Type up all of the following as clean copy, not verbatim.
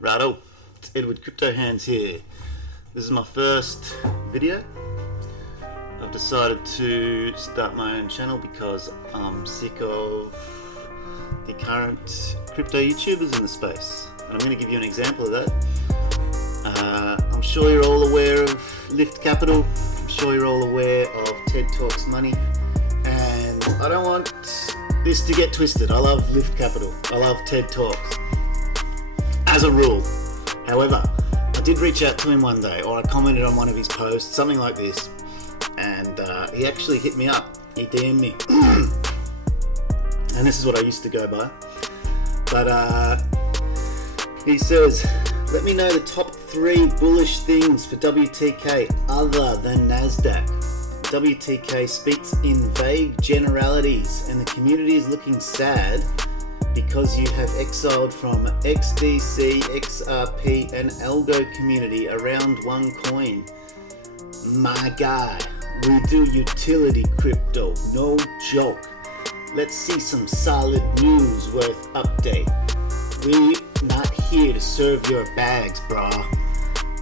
Righto, it's Edward Crypto Hands here. This is my first video. I've decided to start my own channel because I'm sick of the current crypto YouTubers in the space. And I'm going to give you an example of that. I'm sure you're all aware of Lift Capital. I'm sure you're all aware of TED Talks Money. And I don't want this to get twisted. I love Lift Capital. I love TED Talks. As a rule. However, I did reach out to him one day, or I commented on one of his posts, something like this, and he actually hit me up. He DM'd me. And this is what I used to go by. But he says, let me know the top 3 bullish things for WTK other than NASDAQ. WTK speaks in vague generalities, and the community is looking sad because you have exiled from XDC, XRP and Algo community around one coin. My guy, we do utility crypto, no joke. Let's see some solid news worth update. We not here to serve your bags, brah.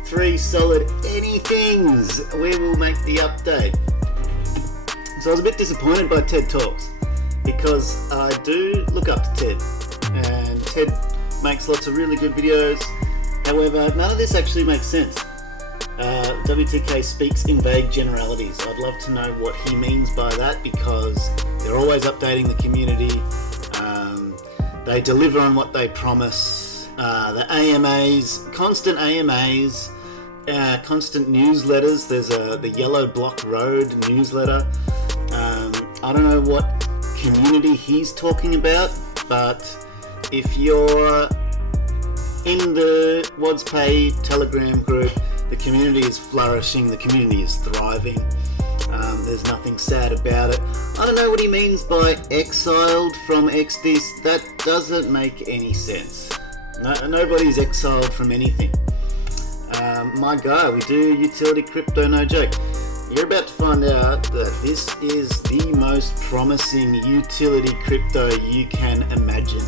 3 solid anythings, we will make the update. So I was a bit disappointed by TED Talks, because I do look up to Ted, and Ted makes lots of really good videos. However, none of this actually makes sense. WTK speaks in vague generalities. I'd love to know what he means by that, because they're always updating the community. They deliver on what they promise. The AMAs, constant AMAs, constant newsletters. There's the Yellow Block Road newsletter. I don't know what community he's talking about, but if you're in the wadzpay Telegram group, the community is flourishing, the community is thriving. There's nothing sad about it. I don't know what he means by exiled from XD. That doesn't make any sense. Nobody's exiled from anything. My guy, we do utility crypto, no joke. You're about to find out that this is the most promising utility crypto you can imagine.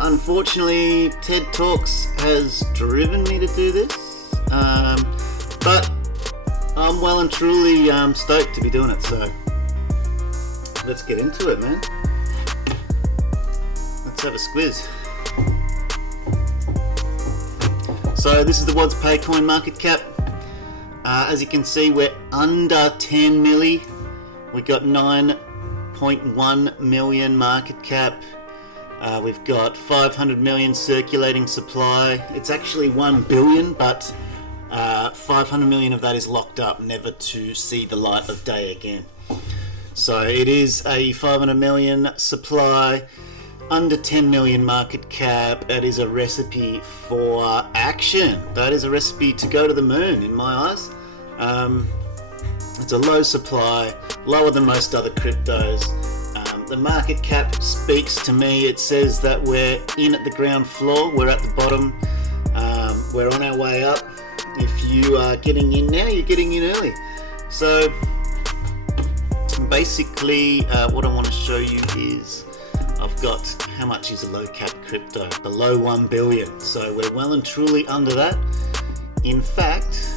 Unfortunately, TED Talks has driven me to do this, but I'm well and truly stoked to be doing it, so let's get into it, man. Let's have a squiz. So this is the wadzpay coin market cap. As you can see, we're under 10 milli. We got 9.1 million market cap. We've got 500 million circulating supply. It's actually 1 billion, but 500 million of that is locked up, never to see the light of day again. So it is a 500 million supply, under 10 million market cap. It is a recipe for action. That is a recipe to go to the moon in my eyes. It's a low supply, lower than most other cryptos. The market cap speaks to me. It says that we're in at the ground floor, we're at the bottom, we're on our way up. If you are getting in now, you're getting in early. So basically what I want to show you is I've got how much is a low cap crypto, below 1 billion. So we're well and truly under that. In fact,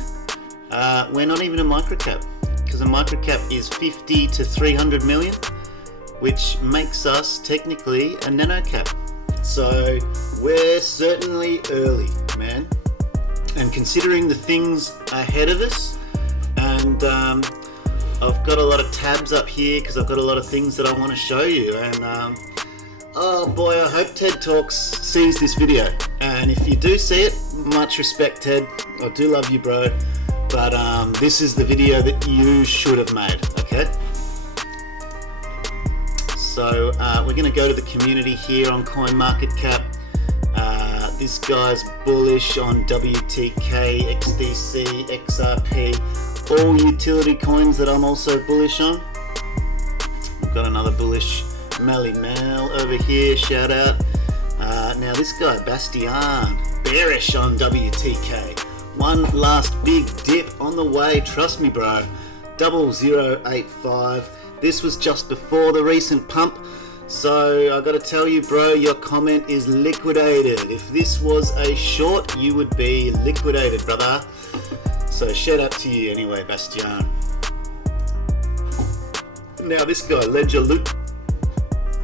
we're not even a microcap, because a microcap is 50 to 300 million, which makes us technically a nanocap. So we're certainly early, man. And considering the things ahead of us, and I've got a lot of tabs up here because I've got a lot of things that I want to show you. And oh boy, I hope TED Talks sees this video. And if you do see it, much respect, Ted. I do love you, bro. But this is the video that you should have made, okay? So we're going to go to the community here on CoinMarketCap. This guy's bullish on WTK, XDC, XRP, all utility coins that I'm also bullish on. We've got another bullish Melly Mel over here, shout out. Now this guy, Bastian, bearish on WTK. One last big dip on the way, trust me, bro. 0085. This was just before the recent pump. So I gotta tell you, bro, your comment is liquidated. If this was a short, you would be liquidated, brother. So shout out to you anyway, Bastian. Now this guy, Ledger Luke,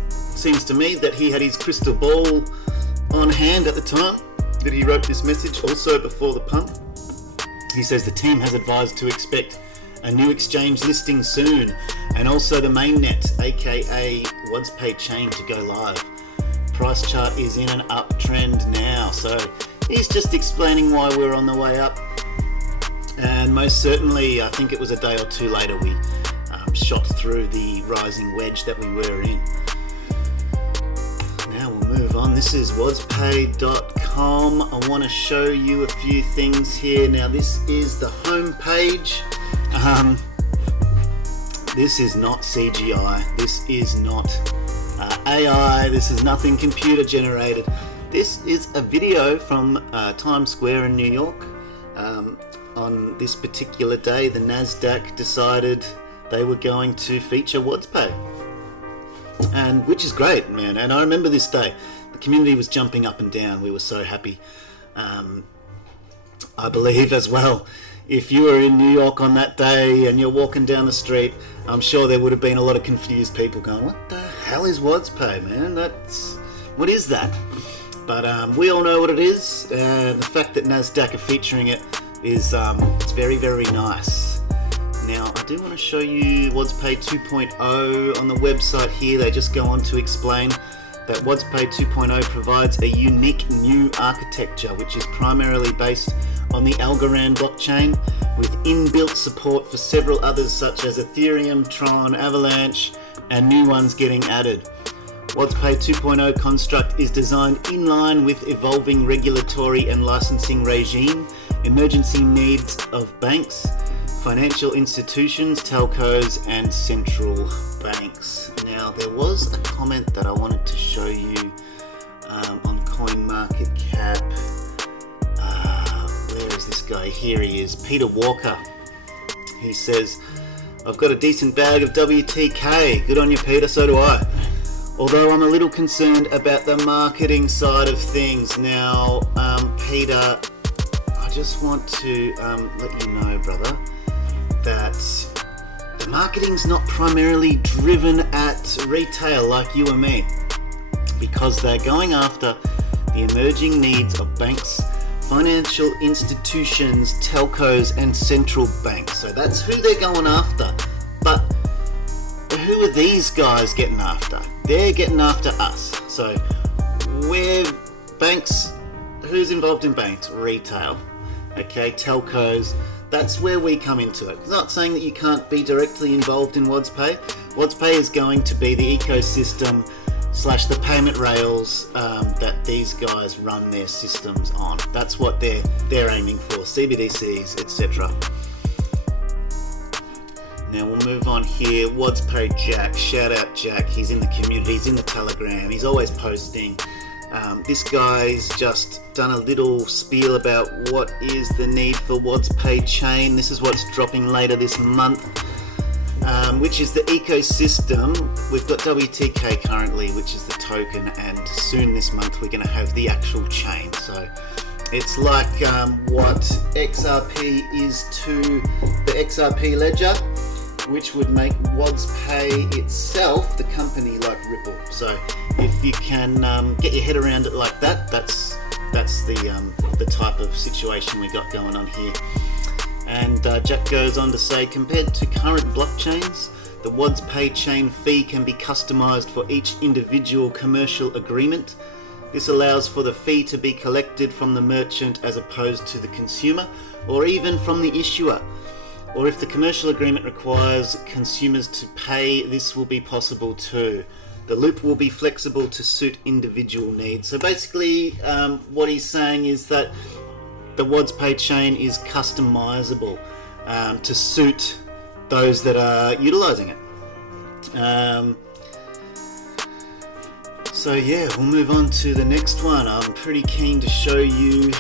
seems to me that he had his crystal ball on hand at the time that he wrote this message, also before the pump. He says the team has advised to expect a new exchange listing soon, and also the mainnet, aka wadzpay chain, to go live. Price chart is in an uptrend now, so he's just explaining why we're on the way up. And most certainly, I think it was a day or two later, we shot through the rising wedge that we were in. Now we'll move on. This is wadzpay.com. I want to show you a few things here. Now this is the home page. This is not CGI. This is not AI. This is nothing computer generated. This is a video from Times Square in New York. On this particular day, the Nasdaq decided they were going to feature wadzpay, and which is great, man. And I remember this day, the community was jumping up and down. We were so happy. I believe as well, if you were in New York on that day and you're walking down the street, I'm sure there would have been a lot of confused people going, what the hell is wadzpay, man? What is that? But we all know what it is, and the fact that Nasdaq are featuring it is it's very, very nice. Now I do want to show you wadzpay 2.0 on the website here. They just go on to explain that wadzpay 2.0 provides a unique new architecture which is primarily based on the Algorand blockchain, with inbuilt support for several others such as Ethereum, Tron, Avalanche, and new ones getting added. wadzpay 2.0 construct is designed in line with evolving regulatory and licensing regime, emergency needs of banks, financial institutions, telcos, and central banks. Now, there was a comment that I wanted to show you on CoinMarketCap. Where is this guy? Here he is, Peter Walker. He says, I've got a decent bag of WTK. Good on you, Peter, so do I. Although I'm a little concerned about the marketing side of things. Now, Peter, I just want to let you know, brother, that the marketing's not primarily driven at retail like you and me, because they're going after the emerging needs of banks, financial institutions, telcos, and central banks. So that's who they're going after. But who are these guys getting after? They're getting after us. So we're banks. Who's involved in banks? Retail. Okay, telcos. That's where we come into it. It's not saying that you can't be directly involved in wadzpay. wadzpay is going to be the ecosystem / the payment rails that these guys run their systems on. That's what they're aiming for, CBDCs, etc. Now we'll move on here. wadzpay Jack, shout out Jack. He's in the community, he's in the Telegram, he's always posting. This guy's just done a little spiel about what is the need for wadzpay chain. This is what's dropping later this month, which is the ecosystem. We've got WTK currently, which is the token, and soon this month we're going to have the actual chain. So it's like what XRP is to the XRP ledger, which would make wadzpay itself the company like Ripple. So if you can get your head around it like that, that's the type of situation we got going on here. And Jack goes on to say, compared to current blockchains, the wadzpay chain fee can be customized for each individual commercial agreement. This allows for the fee to be collected from the merchant as opposed to the consumer, or even from the issuer. Or if the commercial agreement requires consumers to pay, this will be possible too. The loop will be flexible to suit individual needs. So basically what he's saying is that the wadzpay chain is customizable to suit those that are utilizing it. So yeah, we'll move on to the next one. I'm pretty keen to show you.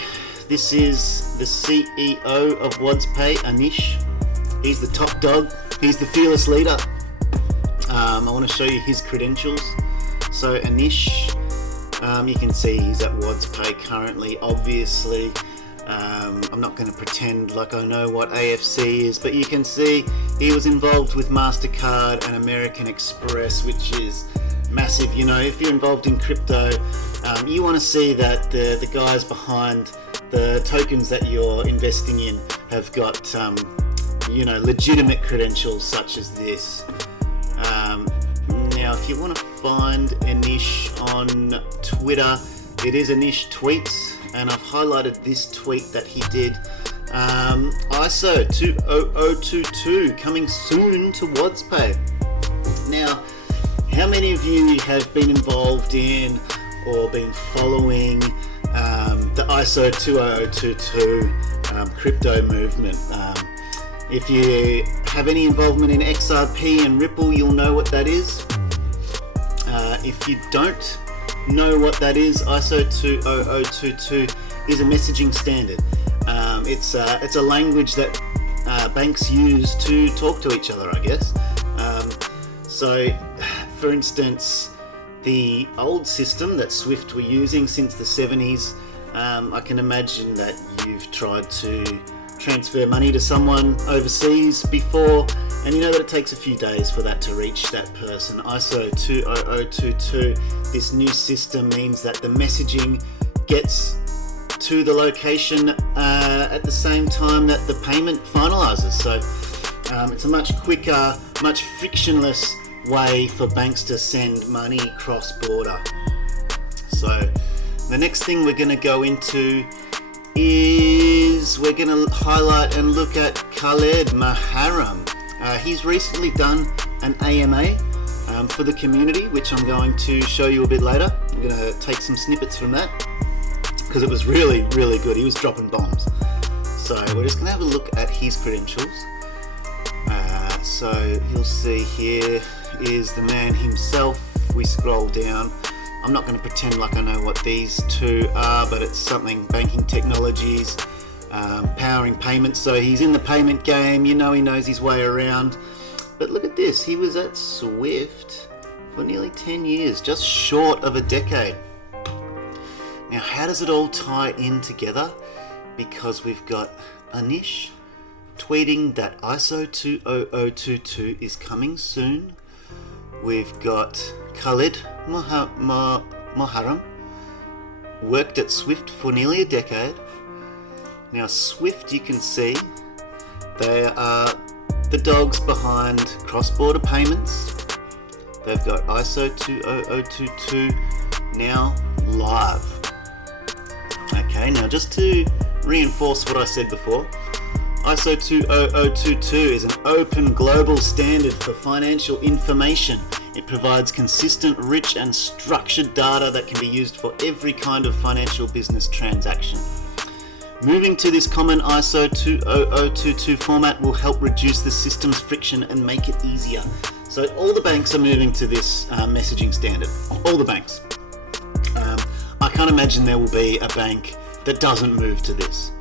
This is the CEO of wadzpay, Anish. He's the top dog. He's the fearless leader. I want to show you his credentials. So Anish, you can see he's at wadzpay currently, obviously. I'm not going to pretend like I know what AFC is, but you can see he was involved with MasterCard and American Express, which is massive. You know, if you're involved in crypto, you want to see that the guys behind the tokens that you're investing in have got, you know, legitimate credentials such as this. Now, if you want to find Anish on Twitter, it is Anish Tweets, and I've highlighted this tweet that he did. ISO 20022 coming soon to wadzpay. Now, how many of you have been involved in or been following the ISO 20022 crypto movement? If you have any involvement in XRP and Ripple, you'll know what that is. If you don't know what that is, ISO 20022 is a messaging standard. It's a language that banks use to talk to each other, I guess. So, for instance, the old system that Swift were using since the 70s, I can imagine that you've tried to transfer money to someone overseas before, and you know that it takes a few days for that to reach that person. ISO 20022, this new system means that the messaging gets to the location at the same time that the payment finalizes. So it's a much quicker, much frictionless way for banks to send money cross-border. So the next thing we're going to go into is we're going to highlight and look at Khaled Maharam. He's recently done an AMA for the community, which I'm going to show you a bit later. I'm going to take some snippets from that because it was really, really good. He was dropping bombs. So we're just going to have a look at his credentials. So you'll see here is the man himself. We scroll down. I'm not going to pretend like I know what these two are, but it's something banking technologies, powering payments. So he's in the payment game, you know, he knows his way around. But look at this, he was at Swift for nearly 10 years, just short of a decade. Now, how does it all tie in together? Because we've got Anish tweeting that ISO 20022 is coming soon. We've got Khaled Maharam, worked at Swift for nearly a decade. Now Swift, you can see, they are the dogs behind cross-border payments. They've got ISO 20022 now live. Okay, now just to reinforce what I said before, ISO 20022 is an open global standard for financial information. It provides consistent, rich and structured data that can be used for every kind of financial business transaction. Moving to this common ISO 20022 format will help reduce the system's friction and make it easier. So all the banks are moving to this messaging standard. All the banks. I can't imagine there will be a bank that doesn't move to this.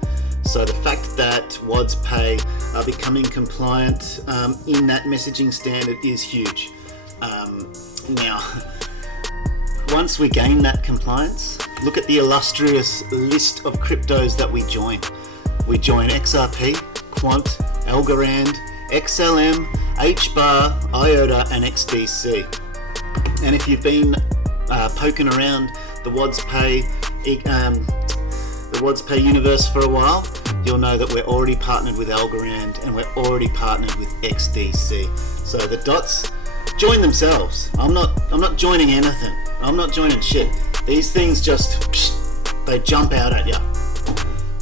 So the fact that wadzpay are becoming compliant in that messaging standard is huge. Now, once we gain that compliance, look at the illustrious list of cryptos that we join. We join XRP, Quant, Algorand, XLM, HBAR, IOTA and XDC. And if you've been poking around the wadzpay universe for a while, you'll know that we're already partnered with Algorand and we're already partnered with XDC. So the dots join themselves. I'm not joining anything. I'm not joining shit. These things just, they jump out at you.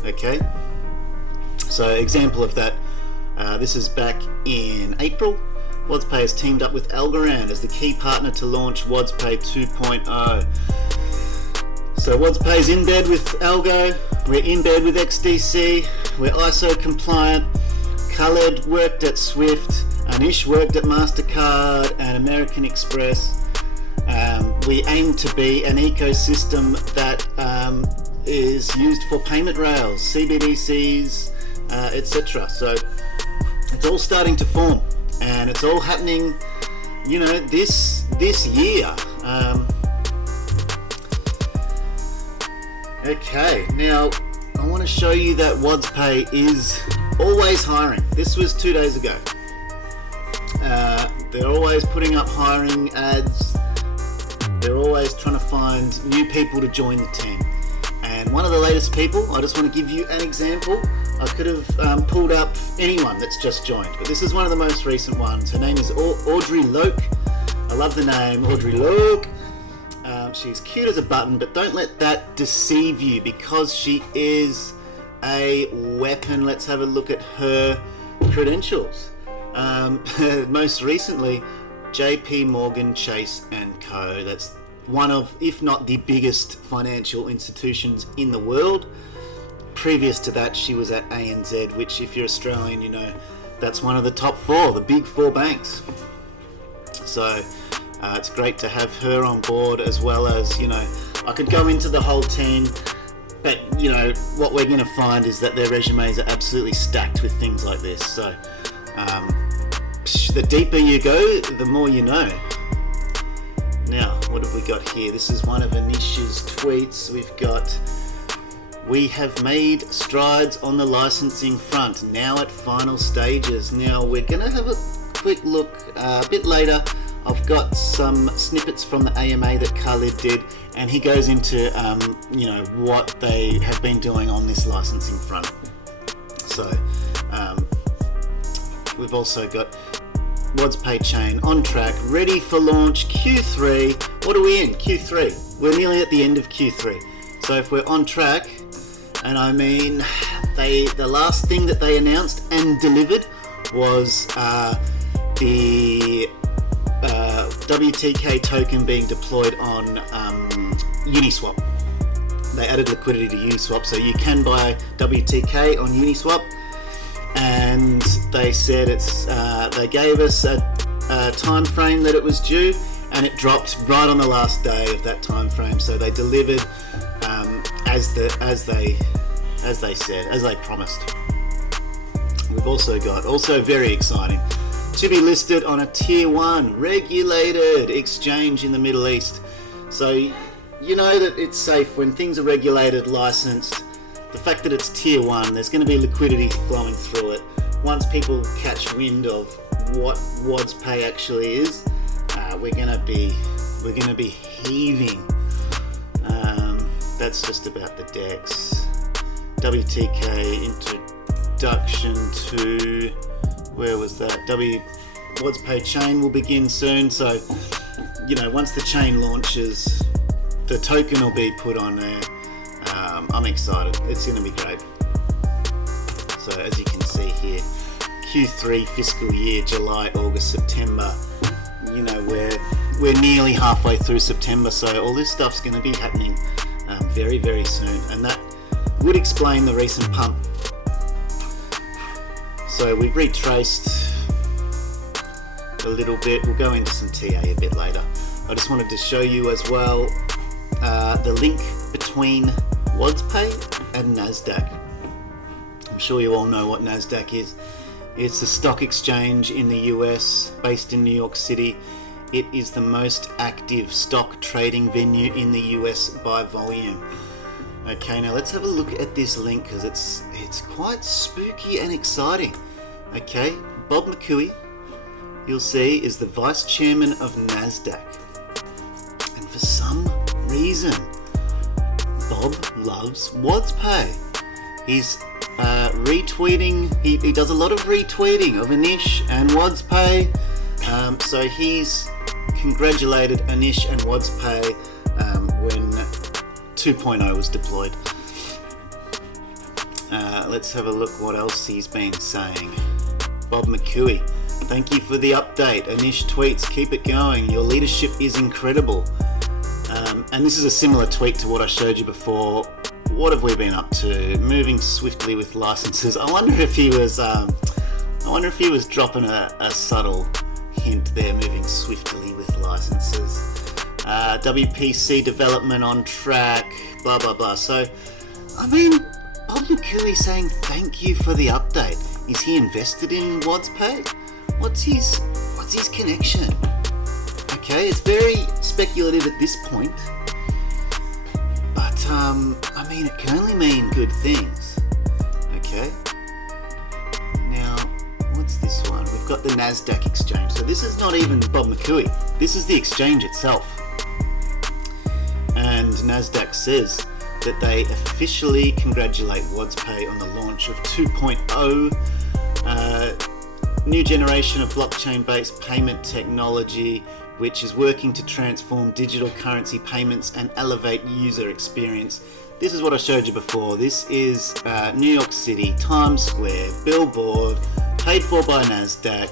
Okay? So example of that, this is back in April. wadzpay has teamed up with Algorand as the key partner to launch wadzpay 2.0. So wadzpay is in bed with Algo, we're in bed with XDC, we're ISO compliant. Khaled worked at Swift, Anish worked at MasterCard and American Express. We aim to be an ecosystem that is used for payment rails, CBDCs, etc. So it's all starting to form, and it's all happening, you know, this year. Okay, now I want to show you that wadzpay is always hiring. This was 2 days ago. They're always putting up hiring ads. They're always trying to find new people to join the team. And one of the latest people, I just want to give you an example. I could have pulled up anyone that's just joined, but this is one of the most recent ones. Her name is Audrey Loke. I love the name, Audrey Loke. She's cute as a button, but don't let that deceive you because she is a weapon. Let's have a look at her credentials. Most recently, JP Morgan Chase & Co. That's one of, if not the biggest financial institutions in the world. Previous to that, she was at ANZ, which if you're Australian, you know, that's one of the top 4, the big 4 banks. So it's great to have her on board, as well as, you know, I could go into the whole team, but, you know, what we're going to find is that their resumes are absolutely stacked with things like this. So the deeper you go, the more you know. Now, what have we got here? This is one of Anish's tweets. We've got, "We have made strides on the licensing front, now at final stages." Now, we're going to have a quick look a bit later. I've got some snippets from the AMA that Khalid did, and he goes into you know, what they have been doing on this licensing front. So we've also got wadzpay chain on track, ready for launch Q3. What are we in? Q3. We're nearly at the end of Q3. So if we're on track, and I mean, the last thing that they announced and delivered was the WTK token being deployed on Uniswap. They added liquidity to Uniswap, so you can buy WTK on Uniswap. And they said they gave us a time frame that it was due, and it dropped right on the last day of that time frame. So they delivered as they said, as they promised. We've also got, also very exciting, to be listed on a tier 1 regulated exchange in the Middle East. So you know that it's safe when things are regulated, licensed. The fact that it's tier 1, there's going to be liquidity flowing through it. Once people catch wind of what wadzpay actually is, we're going to be heaving. That's just about the DEX. WTK introduction to, where was that? wadzpay chain will begin soon. So, you know, once the chain launches, the token will be put on there. I'm excited. It's going to be great. So as you can see here, Q3 fiscal year, July, August, September. You know, we're nearly halfway through September, so all this stuff's going to be happening very, very soon, and that would explain the recent pump. So we've retraced a little bit. We'll go into some TA a bit later. I just wanted to show you as well the link between wadzpay and NASDAQ. I'm sure you all know what NASDAQ is. It's a stock exchange in the US, based in New York City. It is the most active stock trading venue in the US by volume. Okay, now let's have a look at this link because it's quite spooky and exciting. Okay, Bob McCooey, you'll see, is the vice chairman of NASDAQ. And for some reason, Bob loves wadzpay. He's retweeting, he does a lot of retweeting of Anish and wadzpay. So he's congratulated Anish and wadzpay when 2.0 was deployed. Let's have a look what else he's been saying. Bob McCooey, thank you for the update. Anish tweets, keep it going. Your leadership is incredible. And this is a similar tweet to what I showed you before. What have we been up to? Moving swiftly with licenses. I wonder if he was dropping a subtle hint there, moving swiftly with licenses. WPC development on track, blah blah blah. So, I mean, Bob McCooey saying thank you for the update. Is he invested in wadzpay? What's his connection? Okay, it's very speculative at this point. But I mean, it can only mean good things. Okay. Now, what's this one? We've got the NASDAQ exchange. So this is not even Bob McCooey. This is the exchange itself. And NASDAQ says that they officially congratulate wadzpay on the launch of 2.0, new generation of blockchain-based payment technology, which is working to transform digital currency payments and elevate user experience. This is what I showed you before. This is New York City, Times Square, billboard, paid for by NASDAQ,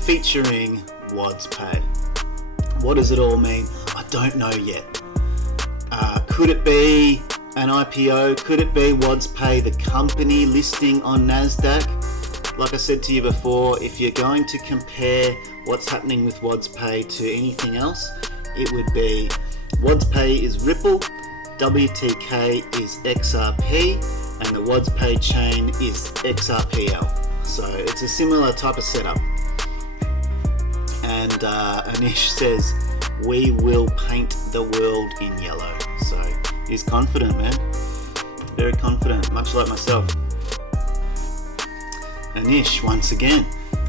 featuring wadzpay. What does it all mean? I don't know yet. Could it be an IPO? Could it be wadzpay, the company, listing on NASDAQ? Like I said to you before, if you're going to compare what's happening with wadzpay to anything else, it would be wadzpay is Ripple, WTK is XRP, and the wadzpay chain is XRPL. So it's a similar type of setup. And Anish says, we will paint the world in yellow. So he's confident, man. Very confident, much like myself. Anish, once again,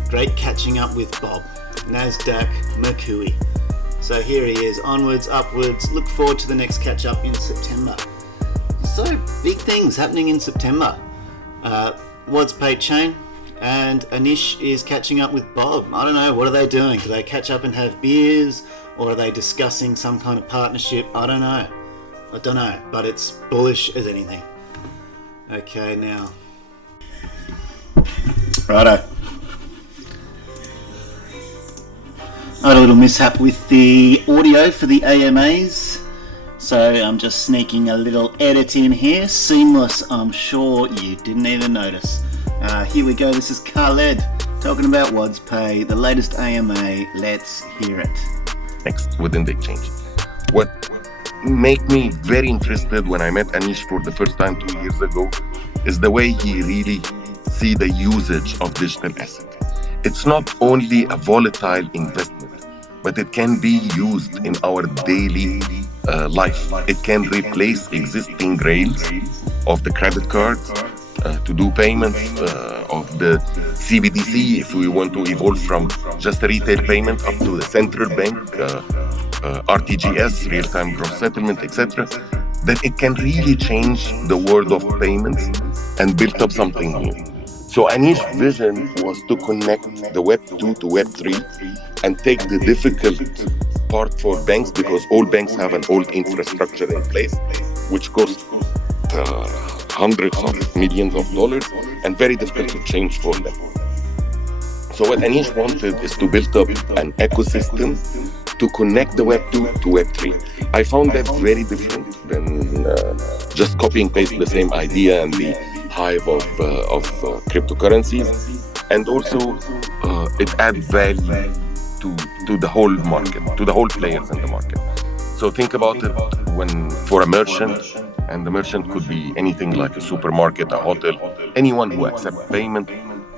great catching up with Bob. NASDAQ McCooey. So here he is, onwards, upwards. Look forward to the next catch up in September. So big things happening in September. wadzpay chain, and Anish is catching up with Bob. I don't know, what are they doing? Do they catch up and have beers, or are they discussing some kind of partnership? I don't know, but it's bullish as anything. Okay, now. Righto. I had a little mishap with the audio for the AMAs, so I'm just sneaking a little edit in here. Seamless, I'm sure you didn't even notice. Here we go, this is Khaled talking about wadzpay, the latest AMA. Let's hear it. Next, within the exchange. What made me very interested when I met Anish for the first time 2 years ago is the way he really see the usage of digital asset. It's not only a volatile investment, but it can be used in our daily life. It can replace existing rails of the credit card to do payments, of the CBDC if we want to evolve from just a retail payment up to the central bank, RTGS, real-time gross settlement, etc. That it can really change the world of payments and build up something new. So Anish's vision was to connect the Web 2 to Web 3 and take the difficult part for banks, because all banks have an old infrastructure in place, which costs hundreds of millions of dollars and very difficult to change for them. So what Anish wanted is to build up an ecosystem to connect the Web 2 to Web 3. I found that very different than just copy and paste the same idea and the hive of cryptocurrencies, and also it adds value to the whole market, to the whole players in the market. So think about it when for a merchant, and the merchant could be anything like a supermarket, a hotel, anyone who accepts payment,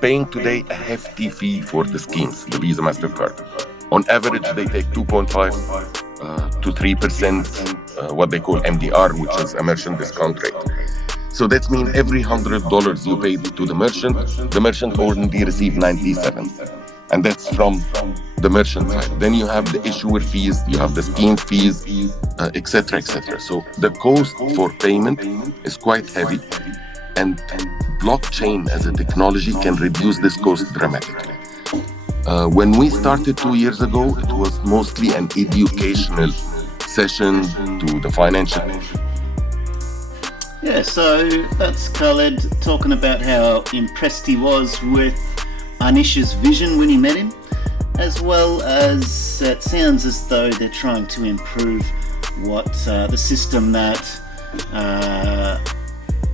paying today a hefty fee for the schemes, the Visa, MasterCard. On average, they take 2.5 to 3%, what they call MDR, which is a merchant discount rate. So that means every $100 you pay to the merchant only receives 97. And that's from the merchant side. Then you have the issuer fees, you have the scheme fees, etc., etc. So the cost for payment is quite heavy, and blockchain as a technology can reduce this cost dramatically. When we started 2 years ago, it was mostly an educational session to the financial. Yeah, so that's Khaled talking about how impressed he was with Anish's vision when he met him, as well as it sounds as though they're trying to improve what the system that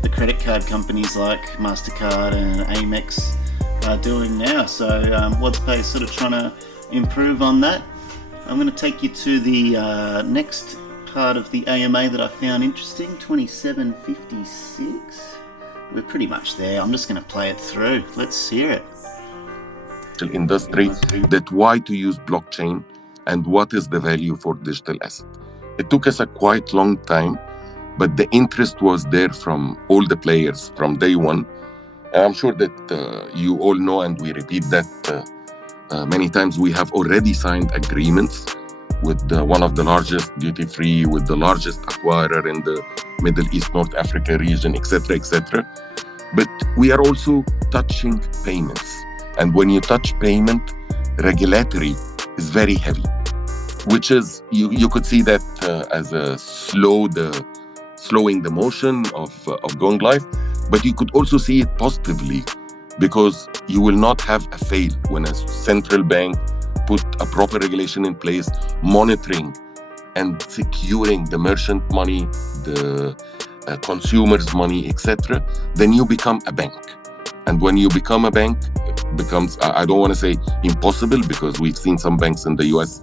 the credit card companies like MasterCard and Amex are doing now. So wadzpay is sort of trying to improve on that. I'm going to take you to the next part of the AMA that I found interesting, 2756. We're pretty much there. I'm just going to play it through. Let's hear it. Industry, that why to use blockchain and what is the value for digital asset. It took us a quite long time but the interest was there from all the players from day one. And I'm sure that you all know, and we repeat that many times, we have already signed agreements with one of the largest duty-free, with the largest acquirer in the Middle East, North Africa region, etc., etc. But we are also touching payments. And when you touch payment, regulatory is very heavy, which is, you could see that as a slowing the motion of going live, but you could also see it positively, because you will not have a fail when a central bank put a proper regulation in place, monitoring and securing the merchant money, the consumers' money, etc. Then you become a bank. And when you become a bank, it becomes, I don't want to say impossible, because we've seen some banks in the US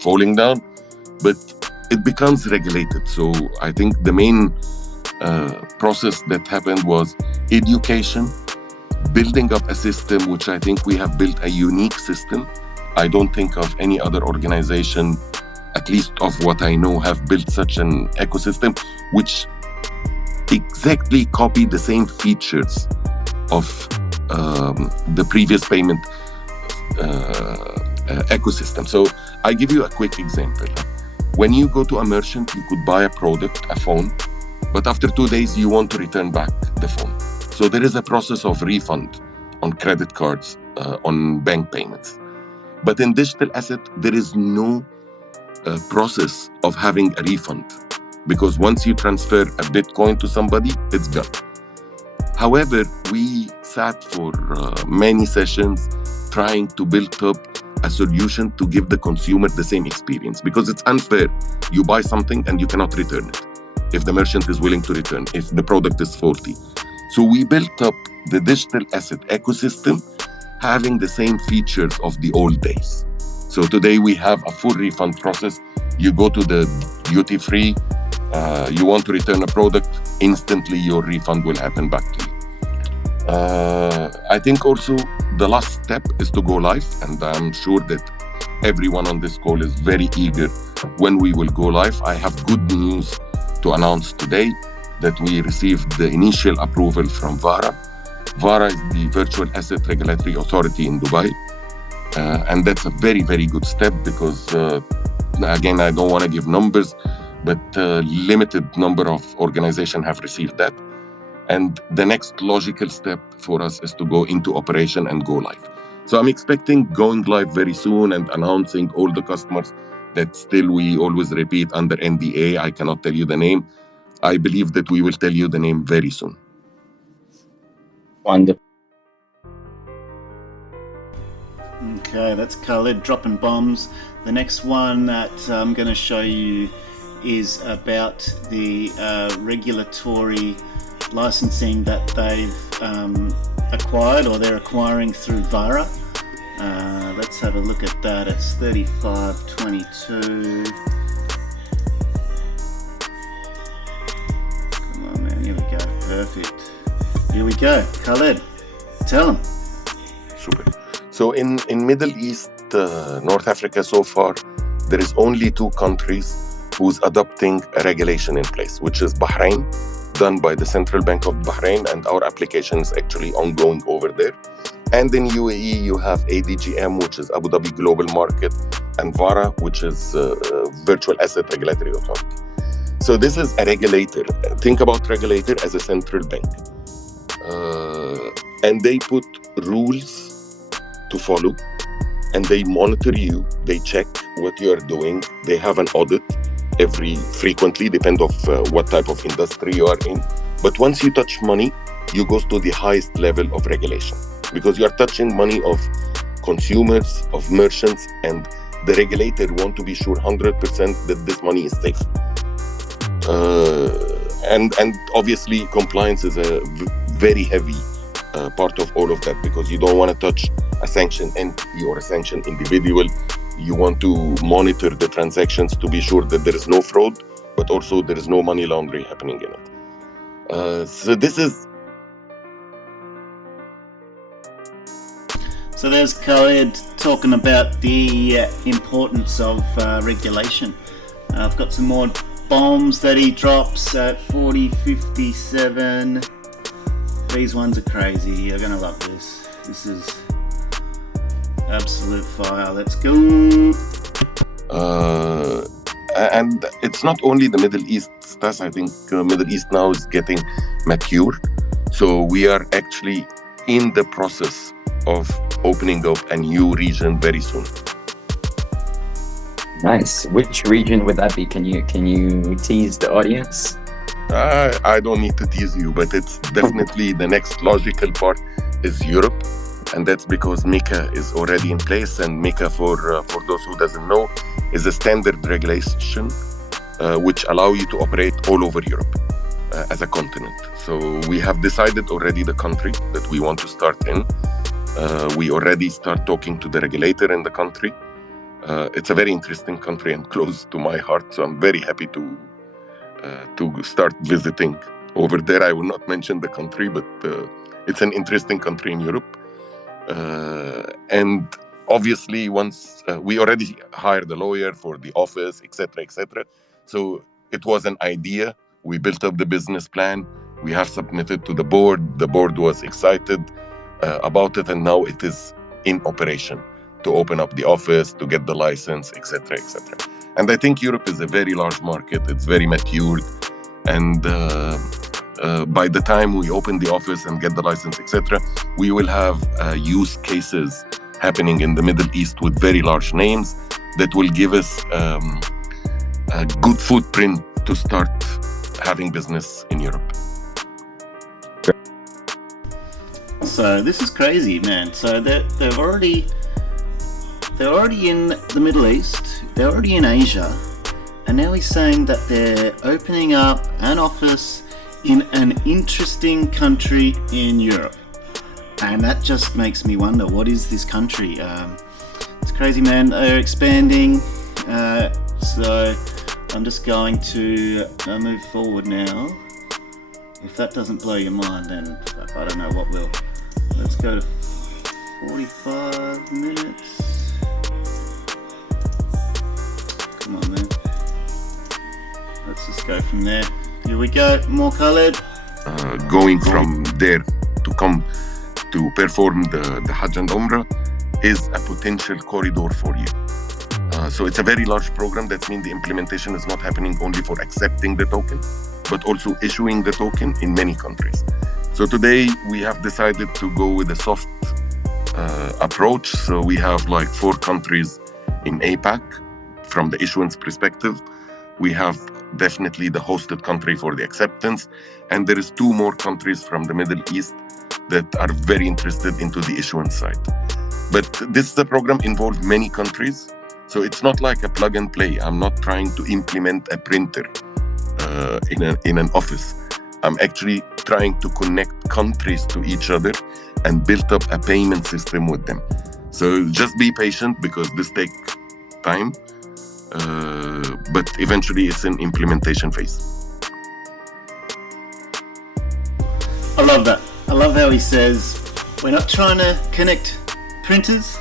falling down, but it becomes regulated. So I think the main process that happened was education, building up a system, which I think we have built a unique system. I don't think of any other organization, at least of what I know, have built such an ecosystem, which exactly copy the same features of the previous payment ecosystem. So I give you a quick example. When you go to a merchant, you could buy a product, a phone, but after 2 days, you want to return back the phone. So there is a process of refund on credit cards, on bank payments. But in digital asset, there is no process of having a refund, because once you transfer a Bitcoin to somebody, it's gone. However, we sat for many sessions trying to build up a solution to give the consumer the same experience, because it's unfair. You buy something and you cannot return it if the merchant is willing to return, if the product is faulty. So we built up the digital asset ecosystem having the same features of the old days. So today we have a full refund process. You go to the duty-free, you want to return a product, instantly your refund will happen back to you. I think also the last step is to go live, and I'm sure that everyone on this call is very eager when we will go live. I have good news to announce today, that we received the initial approval from VARA. VARA is the Virtual Asset Regulatory Authority in Dubai. And that's a very, very good step, because, again, I don't want to give numbers, but limited number of organizations have received that. And the next logical step for us is to go into operation and go live. So I'm expecting going live very soon and announcing all the customers that still we always repeat under NDA. I cannot tell you the name. I believe that we will tell you the name very soon. Wonderful. Okay, that's Khaled dropping bombs. The next one that I'm going to show you is about the regulatory licensing that they've acquired, or they're acquiring through VARA. Let's have a look at that. It's 3522. Come on, man. Here we go. Perfect. Here we go. Khaled, tell them. Super. So in Middle East, North Africa, so far, there is only 2 countries who's adopting a regulation in place, which is Bahrain, done by the Central Bank of Bahrain, and our application is actually ongoing over there. And in UAE, you have ADGM, which is Abu Dhabi Global Market, and VARA, which is Virtual Asset Regulatory Authority. So this is a regulator. Think about regulator as a central bank. And they put rules to follow, and they monitor you, they check what you are doing, they have an audit frequently, depend of what type of industry you are in. But once you touch money, you go to the highest level of regulation, because you are touching money of consumers, of merchants, and the regulator want to be sure 100% that this money is safe. And obviously compliance is a very heavy part of all of that, because you don't want to touch a sanctioned entity or a sanctioned individual. You want to monitor the transactions to be sure that there is no fraud, but also there is no money laundering happening in it. So this is... So there's Khaled talking about the importance of regulation. I've got some more bombs that he drops at 40.57. These ones are crazy. You're gonna love this. This is absolute fire. Let's go. And it's not only the Middle East, Stas. I think Middle East now is getting mature. So we are actually in the process of opening up a new region very soon. Nice. Which region would that be? Can you tease the audience? I don't need to tease you, but it's definitely the next logical part is Europe. And that's because MiCA is already in place, and MiCA, for those who doesn't know, is a standard regulation which allow you to operate all over Europe as a continent. So we have decided already the country that we want to start in. We already start talking to the regulator in the country. It's a very interesting country and close to my heart, so I'm very happy to start visiting over there. I will not mention the country, but it's an interesting country in Europe. And obviously, once we already hired a lawyer for the office, etc., etc. So it was an idea. We built up the business plan. We have submitted to the board. The board was excited about it, and now it is in operation to open up the office, to get the license, etc., etc. And I think Europe is a very large market. It's very matured, and by the time we open the office and get the license, etc., we will have use cases happening in the Middle East with very large names that will give us a good footprint to start having business in Europe. So this is crazy, man. So they're already in the Middle East. They're already in Asia, and now he's saying that they're opening up an office in an interesting country in Europe. And that just makes me wonder, what is this country? It's crazy, man. They're expanding. So I'm just going to move forward now. If that doesn't blow your mind, then I don't know what will. Let's go to 45 minutes. Come on, man. Let's just go from there. Here we go. More colored. Going from there to come to perform the Hajj and Umrah is a potential corridor for you. So it's a very large program. That means the implementation is not happening only for accepting the token, but also issuing the token in many countries. So today we have decided to go with a soft approach. So we have like 4 countries in APAC from the issuance perspective. We have definitely the hosted country for the acceptance, and there is 2 more countries from the Middle East that are very interested into the issuance side. But this program involves many countries, so it's not like a plug and play. I'm not trying to implement a printer in an office. I'm actually trying to connect countries to each other and build up a payment system with them. So just be patient, because this takes time, but eventually it's an implementation phase. I love that. I love how he says, we're not trying to connect printers,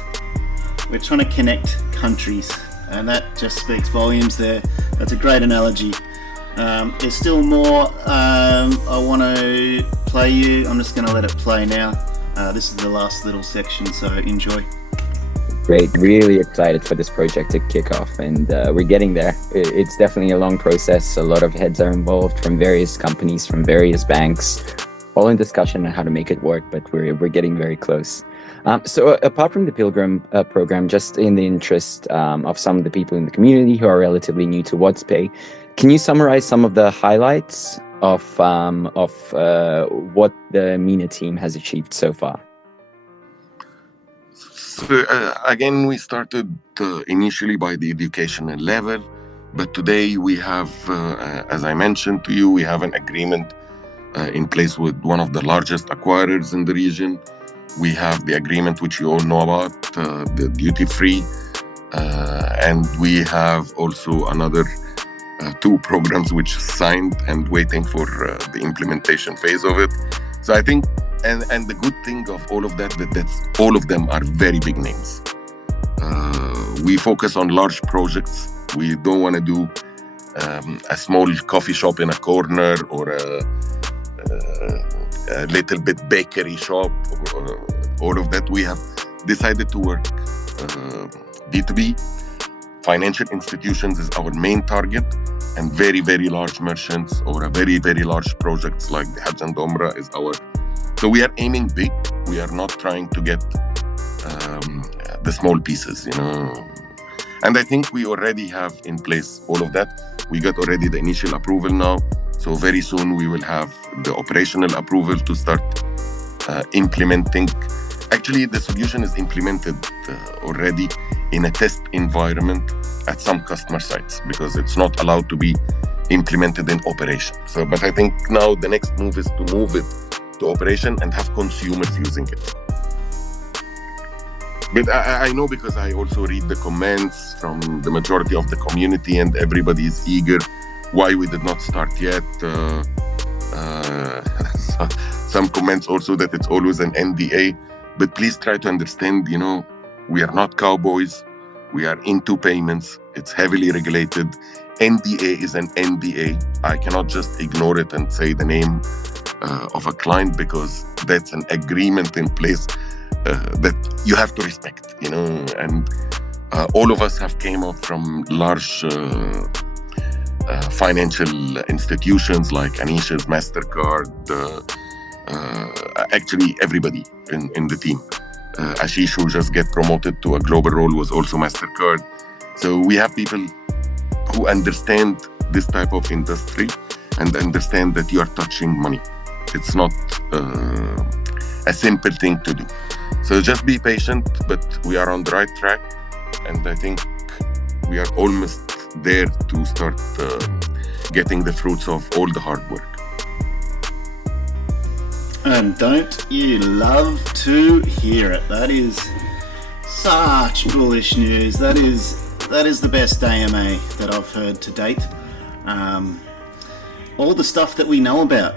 we're trying to connect countries. And that just speaks volumes there. That's a great analogy. There's still more I want to play you. I'm just going to let it play now. This is the last little section, so enjoy. Great. Really excited for this project to kick off, and we're getting there. It's definitely a long process. A lot of heads are involved from various companies, from various banks, all in discussion on how to make it work, but we're getting very close. So apart from the Pilgrim program, just in the interest of some of the people in the community who are relatively new to wadzpay, can you summarize some of the highlights of what the MENA team has achieved so far? So, again, we started initially by the educational level, but today we have, as I mentioned to you, we have an agreement in place with one of the largest acquirers in the region. We have the agreement which you all know about, the duty-free, and we have also another 2 programs which signed and waiting for the implementation phase of it. So I think, and the good thing of all of that, that's all of them are very big names. We focus on large projects. We don't want to do a small coffee shop in a corner or a little bit bakery shop, all of that. We have decided to work B2B. Financial institutions is our main target, and very, very large merchants or a very, very large projects like the Hajj and Umrah is our. So we are aiming big. We are not trying to get the small pieces, you know. And I think we already have in place all of that. We got already the initial approval now. So very soon we will have the operational approval to start implementing. Actually, the solution is implemented already in a test environment at some customer sites because it's not allowed to be implemented in operation. So, but I think now the next move is to move it to operation and have consumers using it. But I know because I also read the comments from the majority of the community and everybody is eager why we did not start yet. Some comments also that it's always an NDA. But please try to understand, you know, we are not cowboys. We are into payments. It's heavily regulated. NDA is an NDA. I cannot just ignore it and say the name of a client because that's an agreement in place that you have to respect, you know. And all of us have came up from large financial institutions like Anisha's, MasterCard, actually everybody in the team. Ashish, who just get promoted to a global role, was also MasterCard. So we have people who understand this type of industry and understand that you are touching money. It's not a simple thing to do. So just be patient, but we are on the right track. And I think we are almost there to start getting the fruits of all the hard work. And don't you love to hear it? That is such bullish news. That is the best AMA that I've heard to date. All the stuff that we know about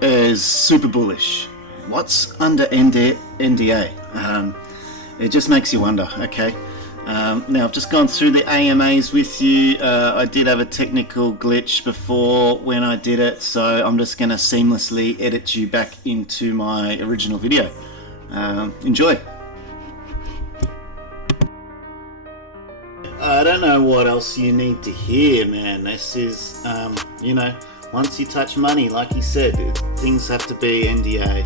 is super bullish. What's under NDA? It just makes you wonder, okay? Now, I've just gone through the AMAs with you. I did have a technical glitch before when I did it, so I'm just going to seamlessly edit you back into my original video. Enjoy. I don't know what else you need to hear, man. This is, you know, once you touch money, like you said, things have to be NDA.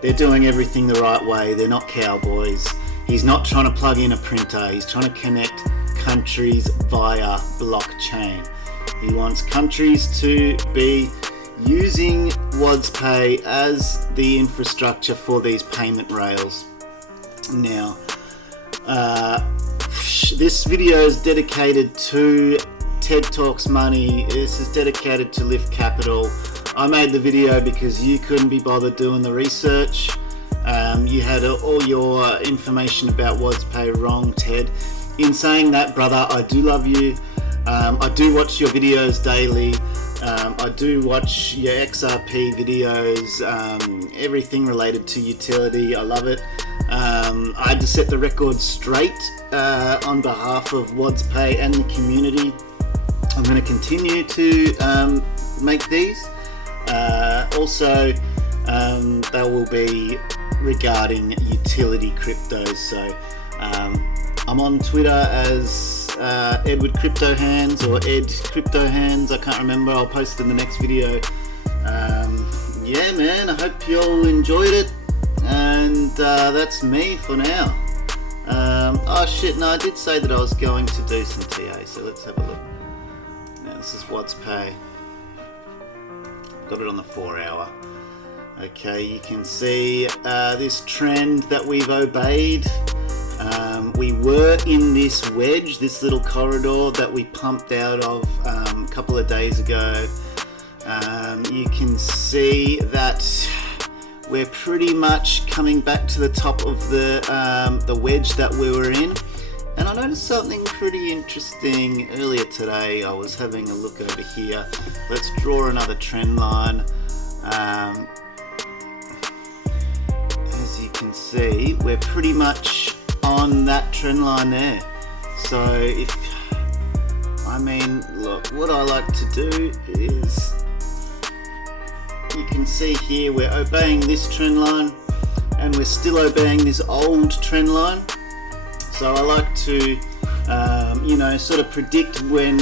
They're doing everything the right way. They're not cowboys. He's not trying to plug in a printer. He's trying to connect countries via blockchain. He wants countries to be using wadzpay as the infrastructure for these payment rails. Now, this video is dedicated to TED Talks Money. This is dedicated to Lift Capital. I made the video because you couldn't be bothered doing the research. You had all your information about wadzpay wrong, Ted. In saying that, brother, I do love you. I do watch your videos daily. I do watch your XRP videos, everything related to utility. I love it. I had to set the record straight on behalf of wadzpay and the community. I'm going to continue to make these. Also, they will be regarding utility cryptos. So I'm on Twitter as Edward Crypto Hands or Ed Crypto Hands. I can't remember. I'll post in the next video. Yeah, man. I hope you all enjoyed it. And that's me for now. Oh shit! No, I did say that I was going to do some TA. So let's have a look. Now this is wadzpay. Got it on the 4-hour. Okay, you can see this trend that we've obeyed. We were in this wedge, this little corridor that we pumped out of a couple of days ago. You can see that we're pretty much coming back to the top of the wedge that we were in. And I noticed something pretty interesting earlier today. I was having a look over here. Let's draw another trend line. As you can see, we're pretty much on that trend line there. So if I I mean, look, what I like to do is, you can see here we're obeying this trend line and we're still obeying this old trend line. So I like to, you know, sort of predict when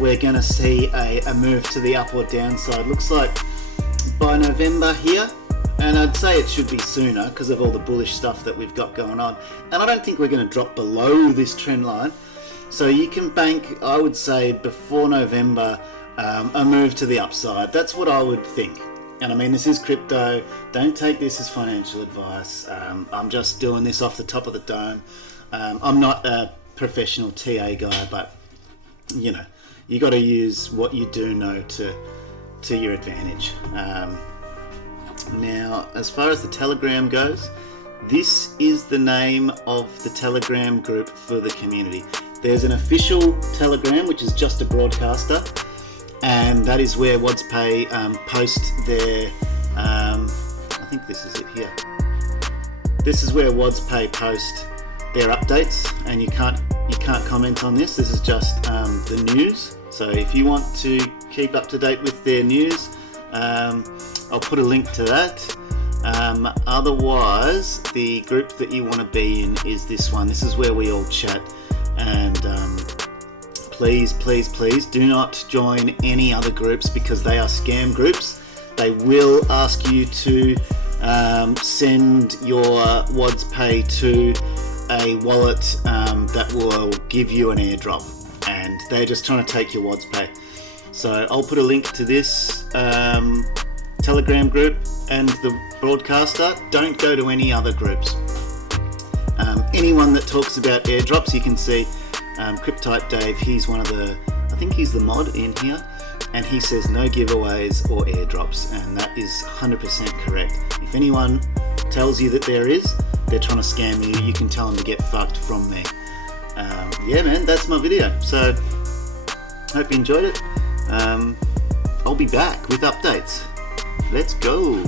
we're going to see a move to the up or downside. Looks like by November here, and I'd say it should be sooner because of all the bullish stuff that we've got going on. And I don't think we're going to drop below this trend line. So you can bank, I would say, before November, a move to the upside. That's what I would think. And I mean, this is crypto. Don't take this as financial advice. I'm just doing this off the top of the dome. I'm not a professional TA guy, but you know, you got to use what you do know to your advantage. Now, as far as the Telegram goes, this is the name of the Telegram group for the community. There's an official Telegram, which is just a broadcaster, and that is where wadzpay post their, I think this is it here. This is where wadzpay post their updates, and you can't comment on this. This is just the news. So if you want to keep up to date with their news, I'll put a link to that. Otherwise, the group that you want to be in is this one. This is where we all chat, and please do not join any other groups because they are scam groups. They will ask you to send your wadzpay to a wallet that will give you an airdrop, and they're just trying to take your wadzpay. So I'll put a link to this Telegram group and the broadcaster. Don't go to any other groups. Anyone that talks about airdrops, you can see Cryptype Dave, he's one of the, I think he's the mod in here, and he says no giveaways or airdrops, and that is 100% correct. If anyone tells you that there is, they're trying to scam you. You can tell them to get fucked from me. Yeah man, that's my video. So hope you enjoyed it. I'll be back with updates. Let's go.